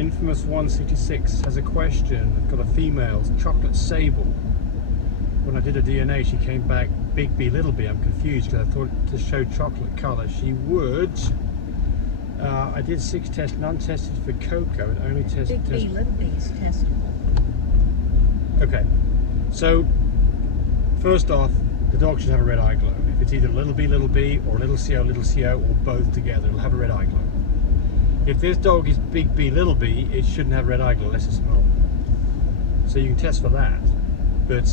Infamous 166 has a question. I've got a female, chocolate sable. When I did a DNA, she came back big B, little b. I'm confused because I thought to show chocolate colour she would. I did 6 tests, none tested for cocoa, and only tested. Big B, little b is testable. Okay, so first off, the dog should have a red eye glow. If it's either little b, or little co, or both together, it'll have a red eye glow. If this dog is big B, little b, it shouldn't have red eye glow unless it's Merle. So you can test for that. But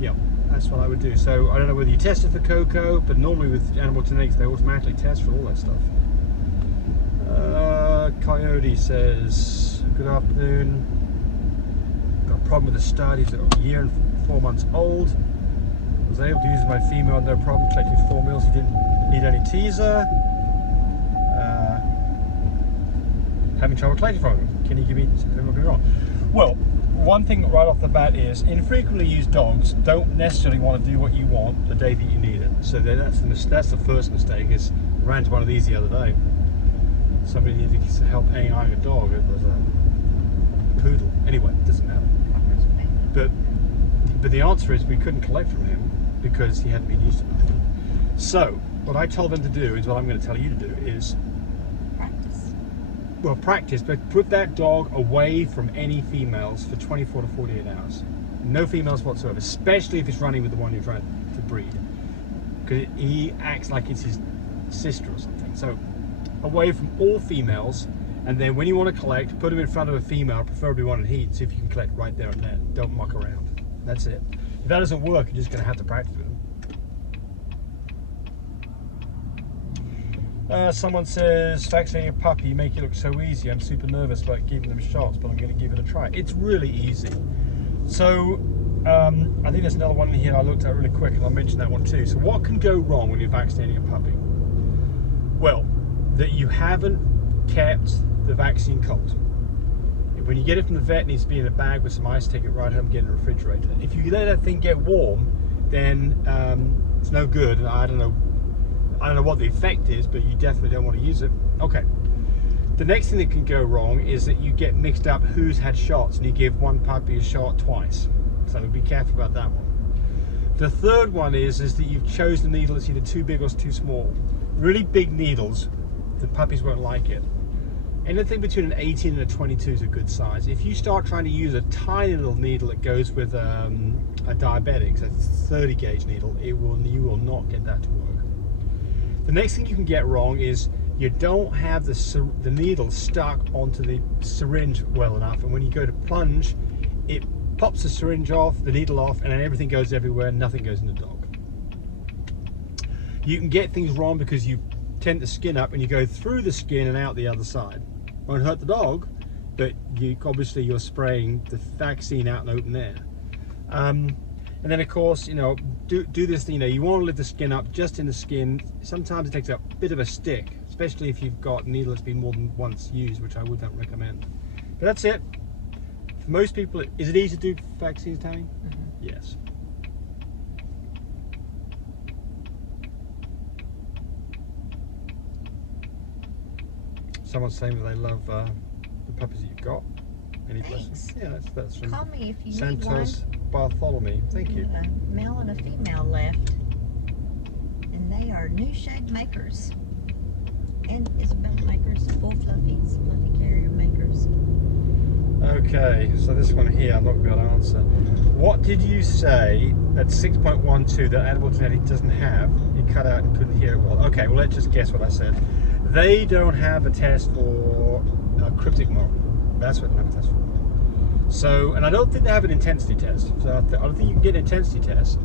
yeah, that's what I would do. So I don't know whether you tested for cocoa, but normally with animal genetics they automatically test for all that stuff. Coyote says, good afternoon. Got a problem with the stud. He's a year and 4 months old. Was able to use my female, no problem. Collected 4 meals. He didn't need any teaser. Having trouble collecting from him. Can you give me something wrong? Well, one thing right off the bat is infrequently used dogs don't necessarily want to do what you want the day that you need it. So that's the first mistake. Is I ran into one of these the other day. Somebody needed help hanging a dog. It was a poodle. Anyway, it doesn't matter. But the answer is we couldn't collect from him because he hadn't been used enough. So what I told them to do is what I'm going to tell you to do is practice, but put that dog away from any females for 24 to 48 hours. No females whatsoever, especially if it's running with the one you're trying to breed, because he acts like it's his sister or something. So away from all females, and then when you want to collect, put him in front of a female, preferably one in heat, see if you can collect right there and then. Don't muck around. That's it. If that doesn't work, you're just going to have to practice with him. Someone says, vaccinating a puppy, you make it look so easy. I'm super nervous about giving them shots, but I'm going to give it a try. It's really easy. So, I think there's another one in here I looked at really quick, and I'll mention that one too. So what can go wrong when you're vaccinating a puppy? Well, that you haven't kept the vaccine cold. When you get it from the vet, it needs to be in a bag with some ice, take it right home, get in the refrigerator. If you let that thing get warm, then it's no good. I don't know what the effect is, but you definitely don't want to use it. Okay. The next thing that can go wrong is that you get mixed up who's had shots and you give one puppy a shot twice. So be careful about that one. The third one is that you've chosen a needle that's either too big or too small. Really big needles, the puppies won't like it. Anything between an 18 and a 22 is a good size. If you start trying to use a tiny little needle that goes with a diabetic, so it's a 30 gauge needle, you will not get that to work. The next thing you can get wrong is you don't have the needle stuck onto the syringe well enough, and when you go to plunge, it pops the syringe off, the needle off, and then everything goes everywhere and nothing goes in the dog. You can get things wrong because you tent the skin up and you go through the skin and out the other side. Won't hurt the dog, but obviously you're spraying the vaccine out in open air. And then of course, do this, you want to lift the skin up just in the skin. Sometimes it takes a bit of a stick, especially if you've got a needle that's been more than once used, which I would not recommend. But that's it. For most people, is it easy to do vaccines, Tammy? Mm-hmm. Yes. Someone's saying that they love the puppies that you've got. Any questions? Yeah, that's from Call me if you Santos need one. Bartholomew. Thank you. A male and a female left, and they are new shade makers and Isabella makers, full fluffy carrier makers. Okay, so this one here I'm not going to be able to answer. What did you say at 6.12 that Animal Genetic doesn't have? You cut out and couldn't hear it well. Okay, well let's just guess what I said. They don't have a test for cryptic Merle. That's what they have a test for. So, and I don't think they have an intensity test. So I don't think you can get an intensity test.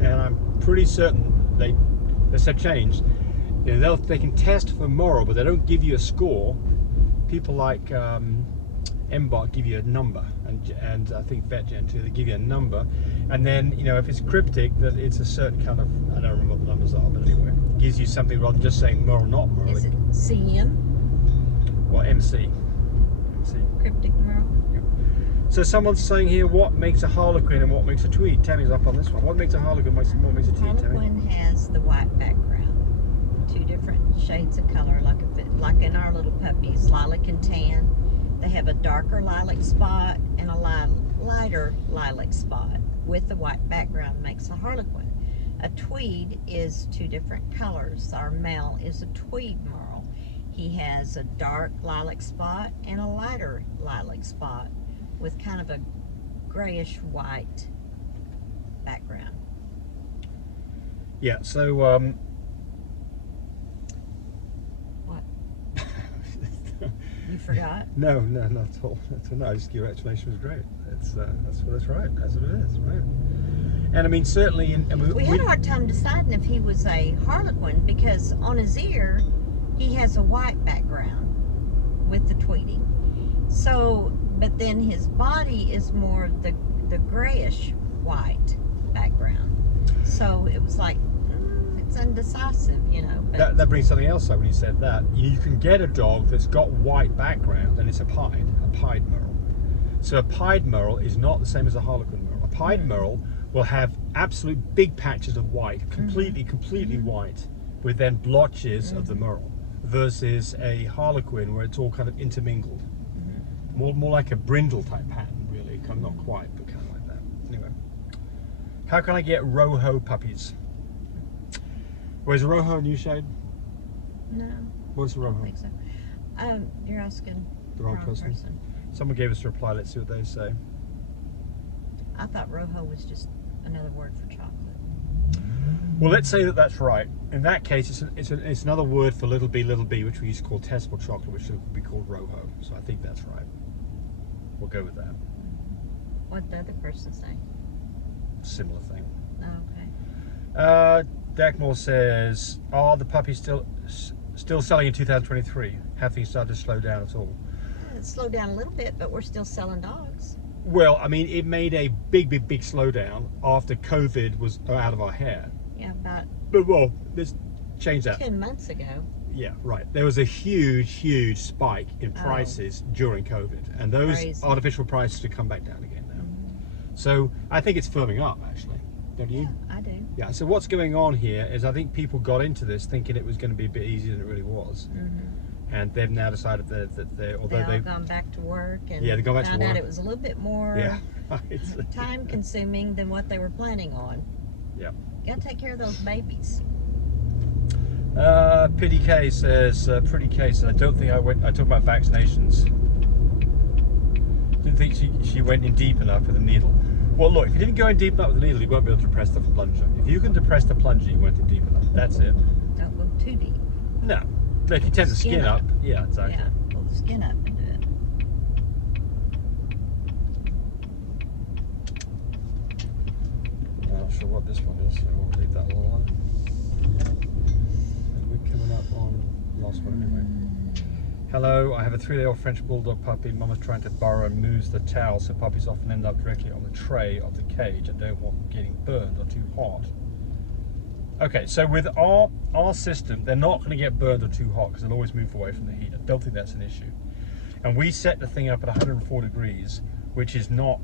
And I'm pretty certain this have changed. They can test for Merle, but they don't give you a score. People like MBOT give you a number, and I think VetGen too, they give you a number. And then, if it's cryptic, that it's a certain kind of, I don't remember what the numbers are, but anyway, it gives you something rather than just saying Merle, not Merle. Is it CM? Well, MC. Cryptic Merle. Yep. So someone's saying here, what makes a Harlequin and what makes a tweed? Tammy's up on this one. What makes a Harlequin, what makes a tweed, Tammy? Harlequin has the white background, 2 different shades of color, like in our little puppies, lilac and tan. They have a darker lilac spot and a lighter lilac spot with the white background makes a Harlequin. A tweed is 2 different colors. Our male is a tweed Merle. He has a dark lilac spot and a lighter lilac spot with kind of a grayish white background. Yeah, so What? You forgot? no, not at all. No, I just your explanation was great. That's right. That's what it is, right? And I mean, certainly, we had a hard time deciding if he was a Harlequin because on his ear he has a white background with the tweeting. So, but then his body is more the grayish white background. So it was like it's indecisive, you know. But that brings something else up when you said that. You can get a dog that's got white background and it's a pied Merle. So a pied Merle is not the same as a Harlequin Merle. A pied Merle will have absolute big patches of white, completely white, with then blotches of the Merle, versus a Harlequin where it's all kind of intermingled. More like a brindle type pattern, really. Kind of not quite, but kind of like that. Anyway, how can I get Rojo puppies? Where's a Rojo a new shade? no, What's a I Rojo? don't think so. You're asking The wrong person. Someone gave us a reply. Let's see what they say. I thought Rojo was just another word for chocolate. Well, let's say that that's right. In that case, it's another word for little b, which we used to call testable chocolate, which would be called Rojo. So I think that's right. We'll go with that. What did the other person say? Similar thing. Oh, okay. Deckmore says, are the puppies still selling in 2023? Have things started to slow down at all? It slowed down a little bit, but we're still selling dogs. Well, I mean, it made a big slowdown after COVID was out of our hair. Yeah, about But well, let's change that. 10 months ago. Yeah, right. There was a huge spike in prices during COVID, and those Crazy. artificial prices have come back down again now. So I think it's firming up, actually. Don't you? Yeah, I do. Yeah. So what's going on here is I think people got into this thinking it was going to be a bit easier than it really was, and they've now decided that They've gone back to work and they've gone back to found out work. it was a little bit more time consuming than what they were planning on. Yeah. Got to take care of those babies. Pretty K says, I don't think I talked about vaccinations. Didn't think she went in deep enough with the needle. Well, look, if you didn't go in deep enough with the needle, you won't be able to depress the plunger. If you can depress the plunger, you went in deep enough. That's it. Don't go too deep. No. If you tend the skin up, yeah, exactly. Yeah, pull the skin up and do it. I'm not sure what this one is, so we'll leave that alone. We're coming up on the last one anyway. Hello, I have a 3-day-old French Bulldog puppy. Mama's trying to borrow and moves the towel, so puppies often end up directly on the tray of the cage. I don't want them getting burned or too hot. Okay, so with our system, they're not going to get burned or too hot because they'll always move away from the heat. I don't think that's an issue. And we set the thing up at 104 degrees, which is not,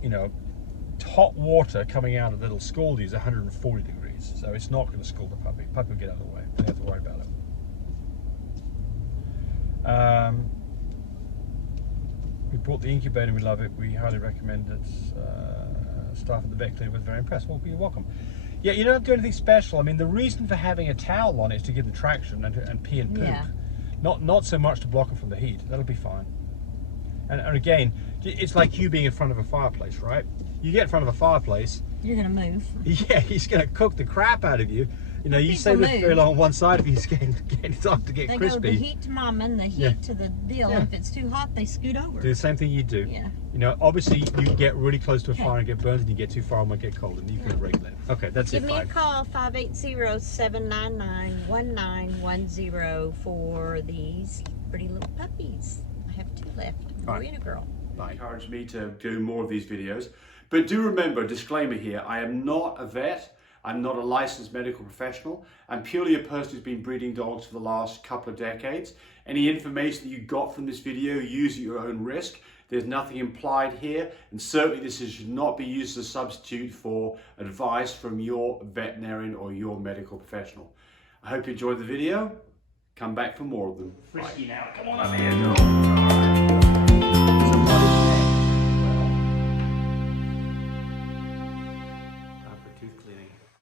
hot water coming out of the little scaldy is 140 degrees. So it's not going to scald the puppy. Puppy will get out of the way. Don't have to worry about it. We bought the incubator, we love it. We highly recommend it. Staff at the vet clinic was very impressed. Well, you're welcome. Yeah, you don't do anything special. I mean, the reason for having a towel on it is to give them traction and pee and poop. Yeah. Not so much to block them from the heat. That'll be fine. And again, it's like you being in front of a fireplace, right? You get in front of a fireplace. You're going to move. Yeah, he's going to cook the crap out of you. You People say this move. very long on one side of you, it's getting time to get They crispy. go the heat to mama and the heat to the deal. Yeah. If it's too hot, they scoot over. Do the same thing you do. Yeah. Obviously you get really close to a fire and get burned, and you get too far and might get cold, and you can regulate it. Okay, that's Give it. me a call, 580-799-1910 for these pretty little puppies. I have 2 left, a boy and a girl. Bye. Encourage me to do more of these videos. But do remember, disclaimer here, I am not a vet. I'm not a licensed medical professional. I'm purely a person who's been breeding dogs for the last couple of decades. Any information that you got from this video, use at your own risk. There's nothing implied here, and certainly this should not be used as a substitute for advice from your veterinarian or your medical professional. I hope you enjoyed the video. Come back for more of them. Frisky now, come on up here.